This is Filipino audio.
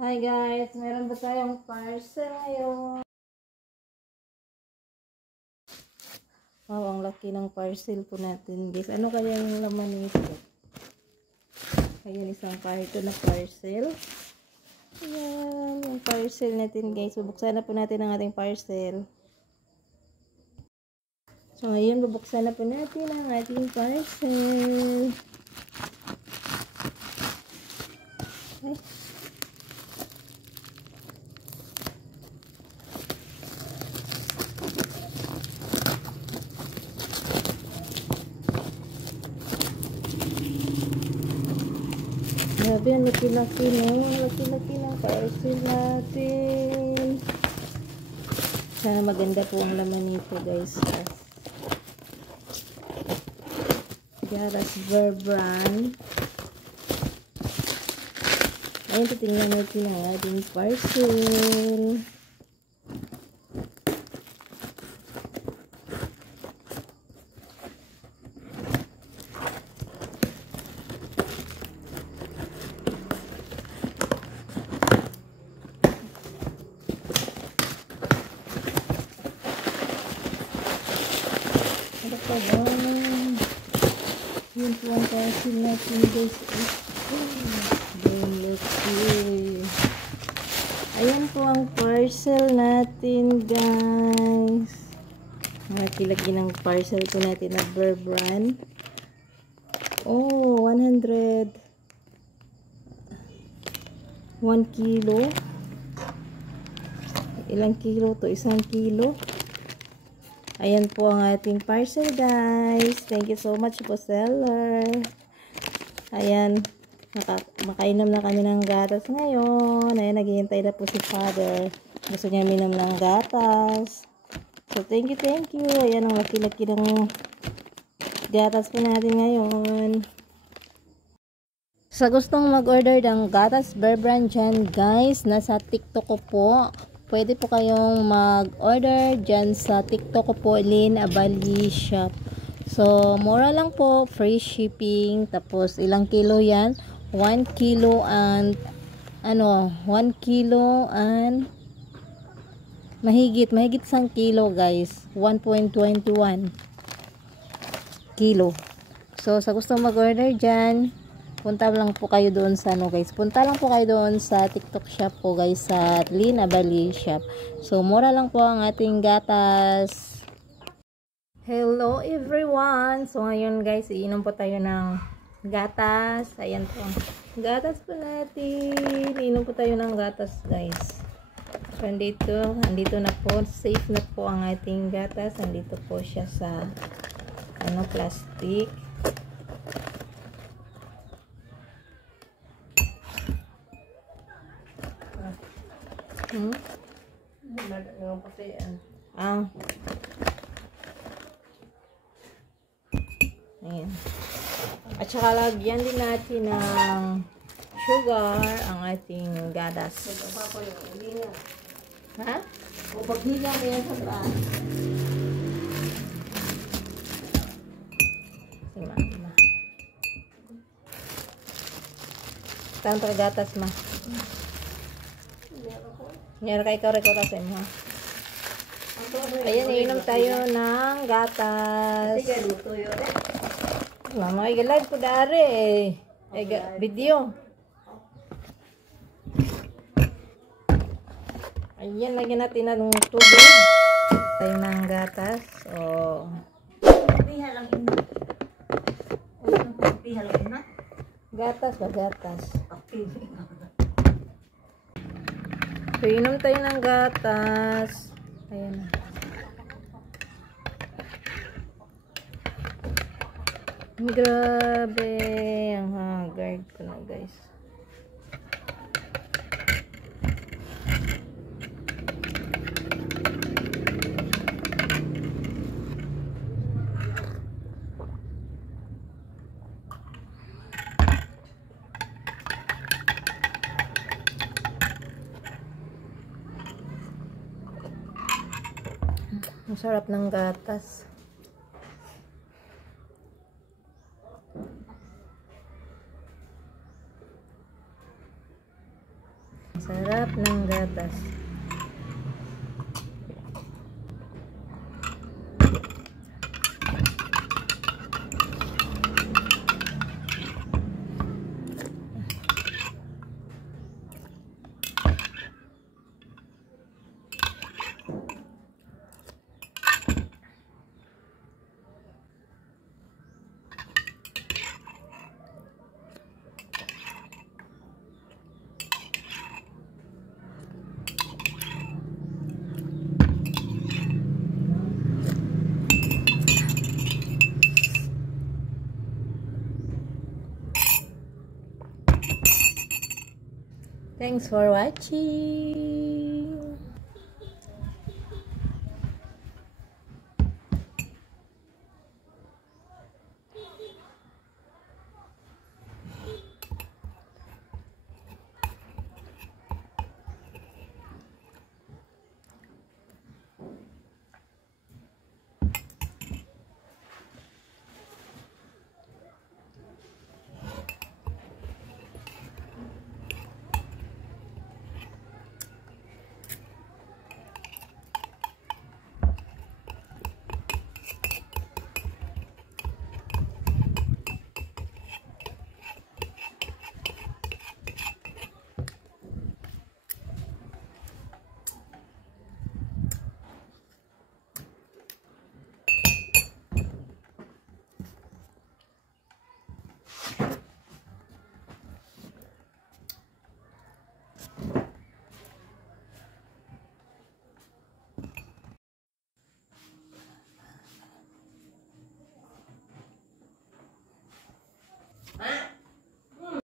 Hi guys, meron ba tayong parcel ngayon? Wow, ang laki ng parcel po natin guys. Ano kaya yung laman nito? Ayan, isang carton na parcel. Ayan, yung parcel natin guys. Bubuksan na po natin ang ating parcel. So ngayon, bubuksan na po natin ang ating parcel. Okay. Grabe, ang laki-laki no? Laki-laki ng parcel natin. Sana maganda po ang laman nito guys. Garas Bear Brand. Ayun, titingnan natin ang ating parcel. Ano pa ba? Yun po ang parcel natin guys. Ayan po ang parcel natin guys. Laki-laki ng parcel po natin na Bear Brand. Oh, 100 1 kilo. Ilang kilo to? 1 kilo. Ayan po ang ating parcel guys. Thank you so much po seller. Ayan. Makainom na kami ng gatas ngayon. Ayan, naghihintay na po si father. Gusto niya minom ng gatas. So, thank you, thank you. Ayan, ang laki-laki ng gatas po natin ngayon. Sa gustong mag-order ng gatas Bear Brand dyan, guys, nasa TikTok ko po. Pwede po kayong mag-order dyan sa TikTok ko po, Lynn Abali Shop. So, mura lang po, free shipping. Tapos, ilang kilo yan? 1 kilo and 1 kilo and mahigit 1 kilo guys, 1.21 kilo. So sa gusto mag-order dyan, punta lang po kayo doon sa punta lang po kayo doon sa TikTok shop po guys, sa Lynn Abali Shop. So mura lang po ang ating gatas. Hello everyone, so ngayon guys, iinom po tayo ng gatas. Ayan po. Gatas po natin. Inom po tayo ng gatas, guys. So, andito na po. Safe na po ang ating gatas. Andito po siya sa plastic. Ayan. At saka lagyan din natin ng sugar ang ating gatas. Ha? O paghiga mo yan sa taas. Si mama. Saan ito gatas ma? Meron kayo ikaw sa mo. Ayan, iinom tayo ng gatas. Mama, live ko dari video. Ayan, lagyan natin ng tubig. Tayo ng gatas. So, gatas ba? Gatas. So, inom tayo ng gatas. Ayan na. Grabe, ang haggard ko na guys. Ang sarap ng gatas. Sarap ng gatas. Thanks for watching.